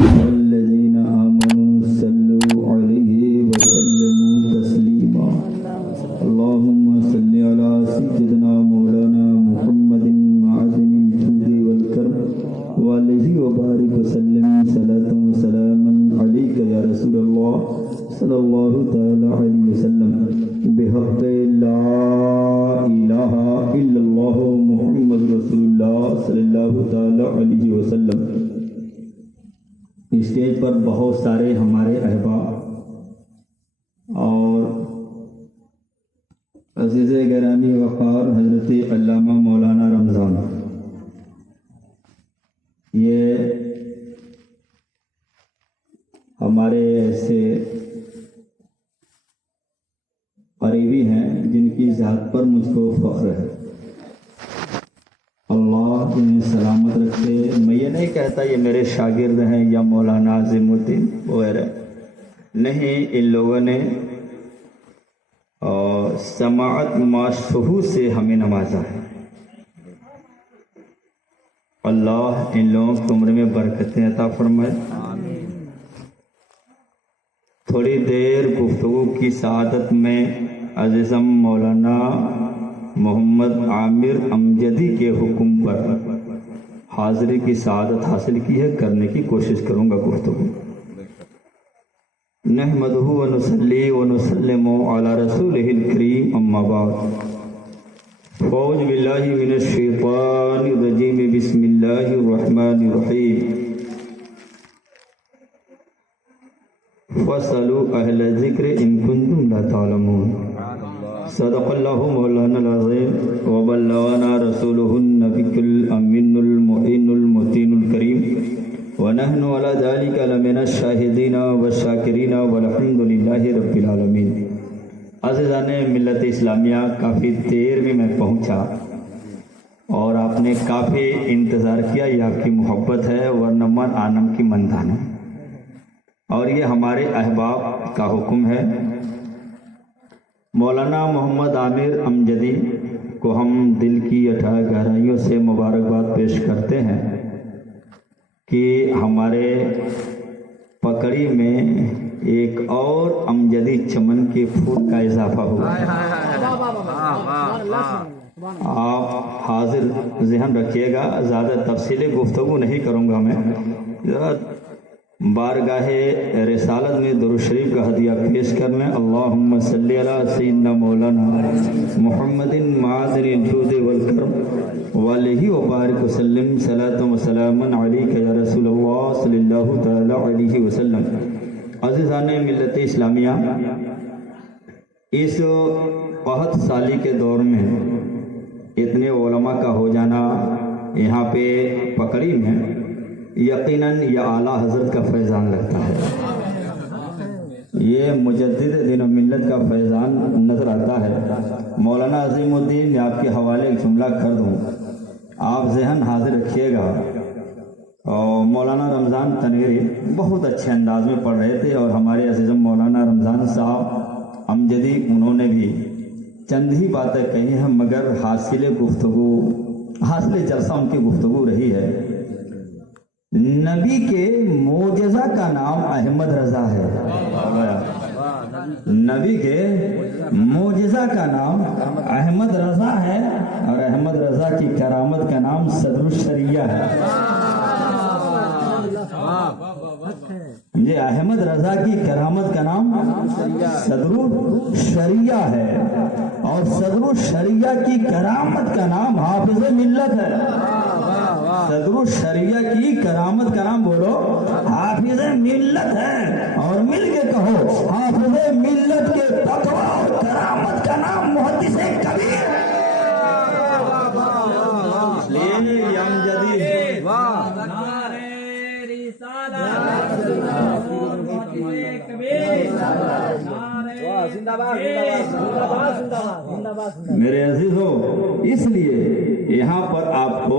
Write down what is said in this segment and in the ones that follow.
والذين آمنوا صلوا عليه وسلموا تسليما اللهم صل على سيدنا مولانا محمد معدن الجود والكرم وعليه وبارك وسلم صلاة وسلاما عليك يا رسول الله صلى الله تعالى عليه وسلم بحق لا إله إلا الله محمد رسول الله صلی اللہ تعالی علیہ وسلم۔ اسٹیج پر بہت سارے ہمارے احباب اور عزیز گرامی وقار حضرت علامہ مولانا رمضان، یہ ہمارے ایسے قریبی ہیں جن کی ذات پر مجھ کو فخر ہے۔ اللہ انہیں سلامت رکھے۔ میں یہ نہیں کہتا یہ میرے شاگرد ہیں یا مولانا عظیم الدین وغیرہ، نہیں، ان لوگوں نے سماعت ماشفہو سے ہمیں نوازا ہے۔ اللہ ان لوگوں کی عمر میں برکتیں عطا فرمائے۔ تھوڑی دیر گفتگو کی سعادت میں عزیزم مولانا محمد عامر امجدی کے حکم پر حاضری کی سعادت حاصل کی ہے، کرنے کی کوشش کروں گا گفتگو۔ نحمدہ ونصلی ونسلم علی رسولہ الکریم، اما بعد، فاعوذ باللہ من الشیطان الرجیم، بسم اللہ الرحمن الرحیم۔ فاسألوا اہل الذکر ان کنتم لا تعلمون۔ صدق اللہ مولانا العظیم وبلغنا رسولہ النبی الامین المعین المتین الکریم ونحن علی ذلک لمن الشاہدین والشاکرین والحمد للہ رب العالمین۔ عزیزان ملت اسلامیہ، کافی دیر میں پہنچا اور آپ نے کافی انتظار کیا، یہ آپ کی محبت ہے، ورنہ من آنم کی مندان ہے، اور یہ ہمارے احباب کا حکم ہے۔ مولانا محمد عامر امجدی کو ہم دل کی اٹھائے گہرائیوں سے مبارکباد پیش کرتے ہیں کہ ہمارے پکڑی میں ایک اور امجدی چمن کے پھول کا اضافہ ہوا۔ آپ حاضر ذہن رکھیے گا، زیادہ تفصیلی گفتگو نہیں کروں گا میں، بارگاہ رسالت میں درود شریف کا ہدیہ پیش کرنے۔ اللہم صلی علی سیدنا مولانا محمد معدن الجود والکرم وعلیہ وبارک وسلم صلاۃ وسلاما علیک یا رسول اللہ صلی اللہ تعالی علیہ وسلم۔ عزیزان ملت اسلامیہ، اس 5 سالی کے دور میں اتنے علماء کا ہو جانا یہاں پہ پکڑی میں یقیناً یہ اعلیٰ حضرت کا فیضان لگتا ہے، یہ مجدد دین و ملت کا فیضان نظر آتا ہے۔ مولانا عظیم الدین، آپ کے حوالے ایک جملہ کر دوں، آپ ذہن حاضر رکھیے گا۔ اور مولانا رمضان تنویری بہت اچھے انداز میں پڑھ رہے تھے، اور ہمارے عزیزم مولانا رمضان صاحب امجدی، انہوں نے بھی چند ہی باتیں کہی ہیں، مگر حاصل جلسہ ان کی گفتگو رہی ہے۔ نبی کے معجزہ کا نام احمد رضا ہے، نبی کے معجزہ کا نام احمد رضا ہے، اور احمد رضا کی کرامت کا نام صدر الشریعہ ہے۔ یہ احمد رضا کی کرامت کا نام صدر الشریعہ ہے، اور صدر الشریعہ کی کرامت کا نام حافظ ملت ہے۔ صدر الشریعہ کی کرامت کا نام بولو، حافظ ملت ہے، اور مل کے کہو، حافظ ملت کے تقویٰ اور کرامت کا نام محدث کبیر ہے۔ میرے عزیزو، اس لیے یہاں پر آپ کو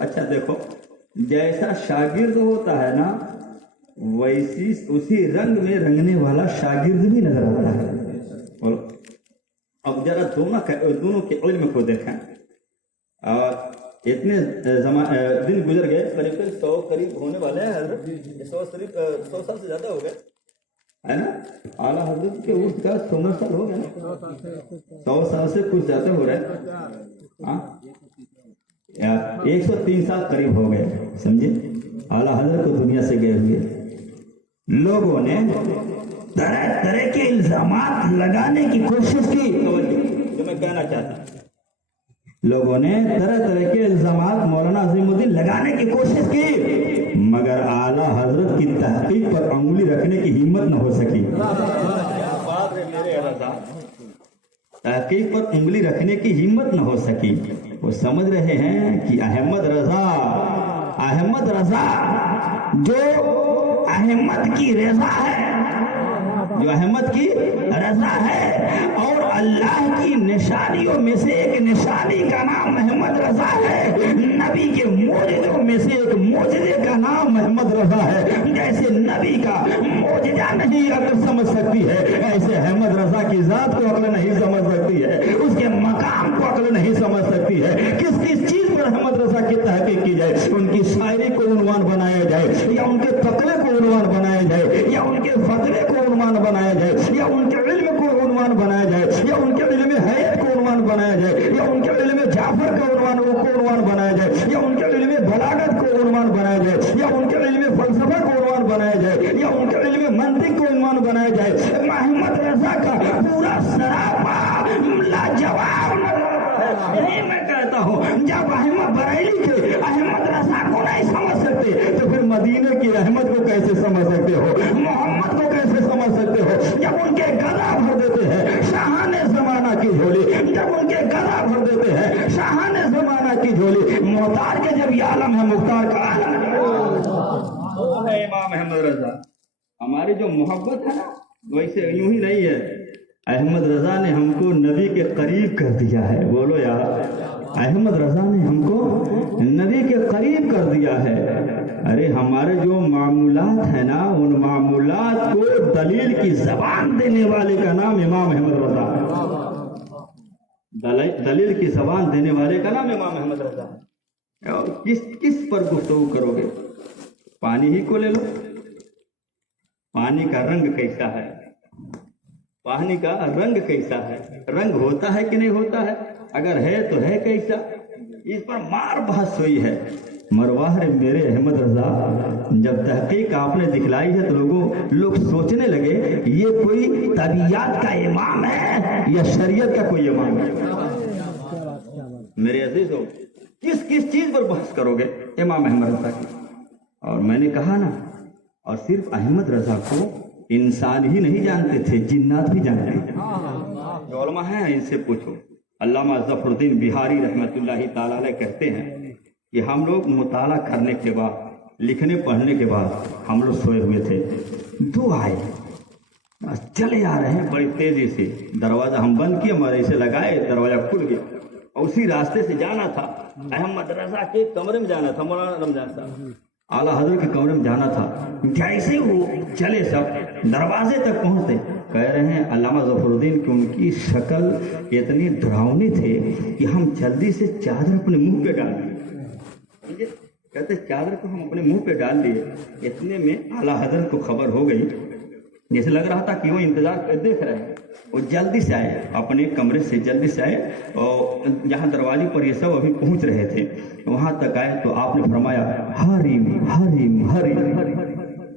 اچھا دیکھو، جیسا شاگرد ہوتا ہے نا ویسی اسی رنگ میں رنگنے والا شاگرد بھی نظر آتا ہے. بولو اب ذرا دونوں کے علم کو دیکھیں. اتنے دن گزر گئے، قریب 100 قریب ہونے والے ہیں حضرت، 100 سال سے زیادہ ہو گئے ہے نا. اعلیٰ حضرت کے عرس کا 100 سال ہو گیا نا، 100 سال سے کچھ زیادہ ہو رہا ہے. 103 سال قریب ہو گئے، سمجھے. اعلیٰ حضرت کو دنیا سے گئے ہوئے لوگوں نے طرح طرح کے الزامات لگانے کی کوشش کی. جو میں کہنا چاہتا ہوں، لوگوں نے طرح طرح کے الزامات مولانا عظیم الدین لگانے کی کوشش کی، مگر اعلیٰ حضرت کی تحقیق پر انگلی رکھنے کی ہمت نہ ہو سکی. تحقیق پر انگلی رکھنے کی ہمت نہ ہو سکی. وہ سمجھ رہے ہیں کہ احمد رضا جو احمد کی رضا ہے، جو احمد کی رضا ہے، اور اللہ کی نشانیوں میں سے ایک نشانی کا نام محمد رضا ہے، نبی کے معجزوں میں سے ایک معجزے کا نام محمد رضا ہے. جیسے نبی کا معجزہ نہیں عقل سمجھ سکتی ہے، ایسے احمد رضا کی ذات کو عقل نہیں سمجھ سکتی ہے، اس کے مقام کو عقل نہیں سمجھ سکتی ہے. کس چیز پر احمد رضا کی تحقیق کی جائے؟ ان کی شاعری کو عنوان بنایا جائے، یا ان کے تقلے کو عنوان بنایا جائے، یا ان کے فتوے کو عنوان بنایا جائے، یا ان کے علم کو عنوان بنایا جائے، یا ان کے علم حیات کو عنوان بنایا جائے، یا ان کے علم جعفر کا عنوان بنایا جائے، یا ان کے علم بلاغت کو عنوان بنایا جائے، یا ان کے علم فلسفہ کو عنوان بنایا جائے، یا ان کے علم منطق کو عنوان بنایا جائے. محمد رضا کا پورا سراپا لاجواب ہے. میں کہتا ہوں جب احمد بریلی کے احمد رضا کو نہیں سمجھ سکتے تو پھر مدینے کی احمد کو کیسے سمجھ سکتے ہو؟ محمد کو کیسے سمجھ سکتے ہو؟ جب ان کے گلا بھر دیتے ہیں شاہان زمانہ کی جھولی، جب ان کے گلا بھر دیتے ہیں شاہان زمانہ کی جھولی. محتار کے جب یہ عالم ہے، مختار کا عالم ہے امام احمد رضا. ہماری جو محبت ہے نا ویسے یوں ہی نہیں ہے. احمد رضا نے ہم کو نبی کے قریب کر دیا ہے. بولو یار، احمد رضا نے ہم کو نبی کے قریب کر دیا ہے. ارے ہمارے جو معمولات ہیں نا، ان معمولات کو دلیل کی زبان دینے والے کا نام امام احمد رضا ہے. دلیل کی زبان دینے والے کا نام امام احمد رضا ہے. اور کس پر گفتگو کرو گے؟ پانی ہی کو لے لو. پانی کا رنگ کیسا ہے؟ پانی کا رنگ کیسا ہے؟ رنگ ہوتا ہے کہ نہیں ہوتا ہے؟ اگر ہے تو ہے کیسا؟ اس پر مار بحث ہوئی ہے. مرواہ میرے احمد رضا جب تحقیق آپ نے دکھلائی ہے تو لوگ سوچنے لگے یہ کوئی طبیعت کا امام ہے یا شریعت کا کوئی امام ہے. میرے عزیزو، کس چیز پر بحث کرو گے؟ امام احمد رضا کی. اور میں نے کہا نا، اور صرف احمد رضا کو انسان ہی نہیں جانتے تھے، جنات بھی جانتے تھے. جو علماء ہیں ان سے پوچھو. علامہ ظفر الدین بہاری رحمۃ اللہ تعالی علیہ کہتے ہیں کہ ہم لوگ مطالعہ کرنے کے بعد، لکھنے پڑھنے کے بعد ہم لوگ سوئے ہوئے تھے. دو آئے چلے آ رہے ہیں بڑی تیزی سے. دروازہ ہم بند کیے، مریض سے لگائے، دروازہ کھل گیا. اور اسی راستے سے جانا تھا، احمد رضا کے کمرے میں جانا تھا. مولانا رمضان صاحب اعلیٰ حضرت کے کمرے میں جانا تھا. جیسے وہ چلے سب دروازے تک پہنچتے، کہہ رہے ہیں علامہ ظفر الدین کہ ان کی شکل اتنی ڈراؤنی تھے کہ ہم جلدی سے چادر اپنے منہ پہ ڈال دیے. کہتے چادر کو ہم اپنے منہ پہ ڈال دیے. اتنے میں اعلیٰ حضرت کو خبر ہو گئی، جیسے لگ رہا تھا کہ وہ انتظار دیکھ رہے ہیں. وہ جلدی سے آئے، اپنے کمرے سے جلدی سے آئے، اور جہاں دروازے پر یہ سب ابھی پہنچ رہے تھے وہاں تک آئے تو آپ نے فرمایا حریم حریم حریم.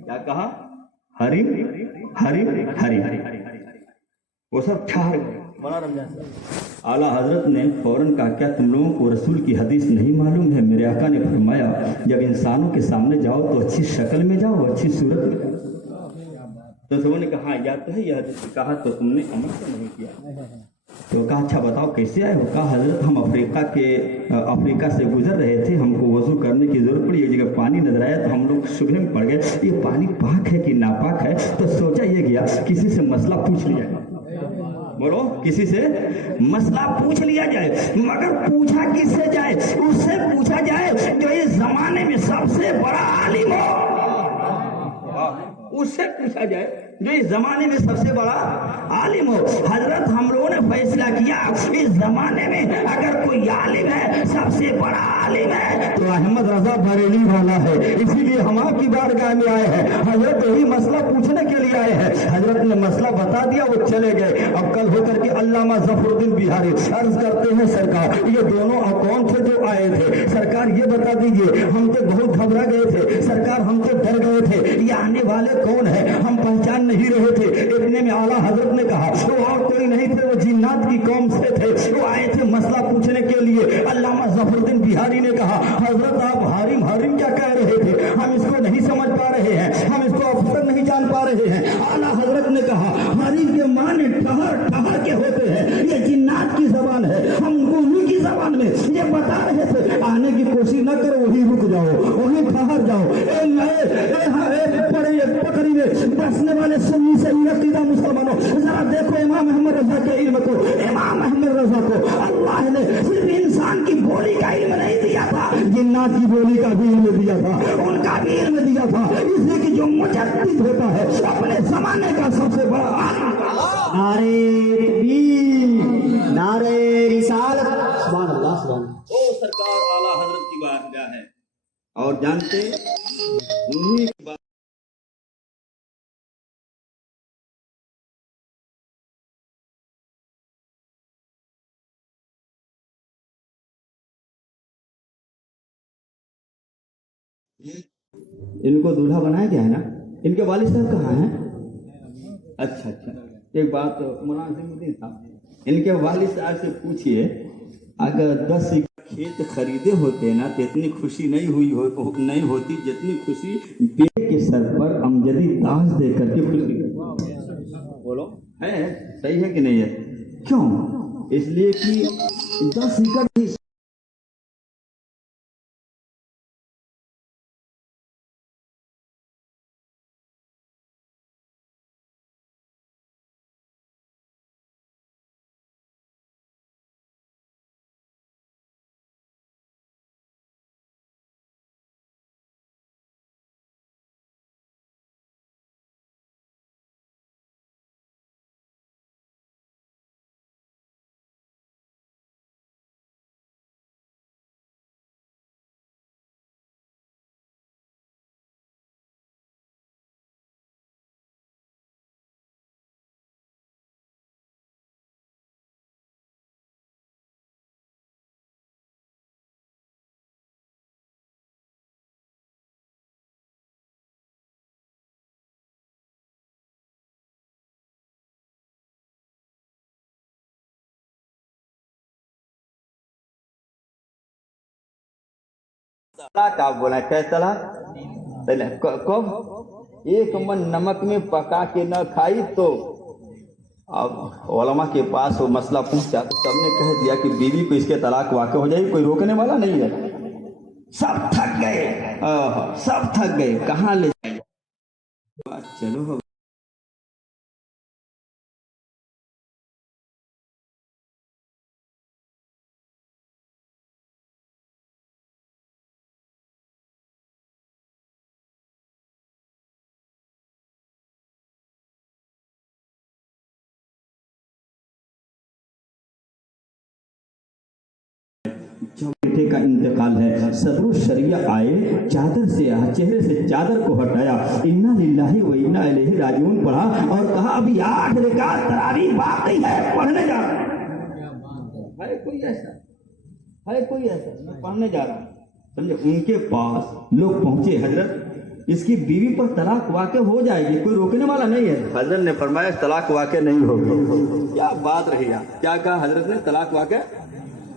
کیا کہا؟ حریم حریم حریم. وہ سب ٹھہر گئے. اعلیٰ حضرت نے فوراً کہا کیا تم لوگوں کو رسول کی حدیث نہیں معلوم ہے؟ میرے آقا نے فرمایا جب انسانوں کے سامنے جاؤ تو اچھی شکل میں جاؤ، اچھی صورت میں جاؤ. تو سب نے کہا یا تو ہے یہ حدیث. کہا تو تم نے عمل تو نہیں کیا. تو کہا اچھا بتاؤ کیسے آئے ہو؟ کہا حضرت ہم افریقہ سے گزر رہے تھے، ہم کو وضو کرنے کی ضرورت پڑی، ایک جگہ پانی نظر آیا تو ہم لوگ شبہ میں پڑ گئے یہ پانی پاک ہے کہ ناپاک ہے. تو سوچا یہ گیا کسی سے مسئلہ پوچھ لیا. بولو کسی سے مسئلہ پوچھ لیا جائے، مگر پوچھا کس سے جائے؟ اس سے پوچھا جائے جو اس زمانے میں سب سے بڑا عالم ہو، اس سے پوچھا جائے جو اس زمانے میں سب سے بڑا عالم ہو۔ حضرت ہم لوگوں نے فیصلہ کیا اس زمانے میں اگر کوئی عالم ہے، سب سے بڑا عالم ہے تو احمد رضا بریلی والا ہے، اسی لیے ہم آپ کی بارگاہ میں آئے ہیں۔ حضرت یہی مسئلہ پوچھنے کے لیے آئے ہیں، حضرت نے مسئلہ بتا دیا، وہ چلے گئے۔ اب کل ہو کر کے علامہ ظفر الدین بہاری عرض کرتے ہیں سرکار یہ دونوں کون تھے جو آئے تھے؟ سرکار یہ بتا دیجئے، ہم تو بہت گھبرا گئے تھے سرکار، ہم تو ڈر گئے تھے، یہ آنے والے کون ہیں ہم پہچان نہیں رہے تھے۔ اتنے میں اعلیٰ حضرت نے کہا وہ اور کوئی نہیں تھے، وہ جنات کی قوم سے تھے، وہ آئے تھے مسئلہ پوچھنے کے لیے۔ علامہ ظفر الدین بہاری نے کہا حضرت آپ حارم حارم کیا کہہ رہے تھے، ہم اس کو نہیں سمجھ پا رہے ہیں، ہم اس کو اب تک نہیں جان پا رہے ہیں۔ اعلیٰ حضرت نے کہا حارم کے معنی ٹھہر ٹھہر کے ہوتے ہیں، یہ جنات کی زبان ہے، ہم انہی کی زبان میں یہ بتا رہے تھے، آنے کی کوشش نہ کرو، وہی رک جاؤ، وہی ٹھہر جاؤ۔ پکڑی میں بسنے والے سنی سے عقیدہ مسلمانوں، ذرا دیکھو امام احمد رضا کے علم کو۔ امام احمد رضا کو اللہ نے صرف انسان کی بولی کا علم نہیں دیا تھا، جنات کی بولی کا بھی علم دیا تھا، ان کا بھی علم دیا تھا، اس لیے کہ جو مجدد ہوتا ہے اپنے زمانے کا سب سے بڑا عالم۔ نعرے تکبیر، نعرے رسالت، سبحان اللہ سبحان اللہ۔ وہ سرکار اعلیٰ حضرت کی بارگاہ ہے اور جانتے انہی کی بات ان کو دولہا بنایا گیا ہے نا، ان کے والد صاحب کہاں ہیں؟ اچھا ایک بات مولانا نصیر الدین صاحب، ان کے والد صاحب سے پوچھئے اگر 10 کھیت خریدے ہوتے نا تو اتنی خوشی نہیں ہوتی جتنی خوشی بیٹے کے سر پر امجدی تاج دے کر کے خوشی۔ بولو ہے صحیح ہے کہ نہیں ہے؟ کیوں؟ اس لیے کہ 10 ایکڑ طلاق آپ بولیں کہ طلاق کب ایک من نمک میں پکا کے نہ کھائی تو اب علماء کے پاس وہ مسئلہ پہنچا تو سب نے کہہ دیا کہ بیوی کو اس کے طلاق واقع ہو جائے، کوئی روکنے والا نہیں ہے۔ سب تھک گئے کہاں لے جائیں؟ چلو بیٹے کا انتقال ہے، صدر الشریعہ آئے، چہرے سے چادر کو ہٹایا، انا للہ و انا الیہ راجعون پڑھا اور کہا ابھی 8 رکعت تراویح باقی ہے، پڑھنے جا رہا ہے۔ کوئی ایسا پڑھنے جا رہا سمجھے؟ ان کے پاس لوگ پہنچے، حضرت اس کی بیوی پر طلاق واقع ہو جائے گی، کوئی روکنے والا نہیں ہے۔ حضرت نے فرمایا طلاق واقع نہیں ہوگی۔ کیا بات رہی، کیا کہا حضرت نے؟ طلاق واقع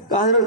کہا حضرت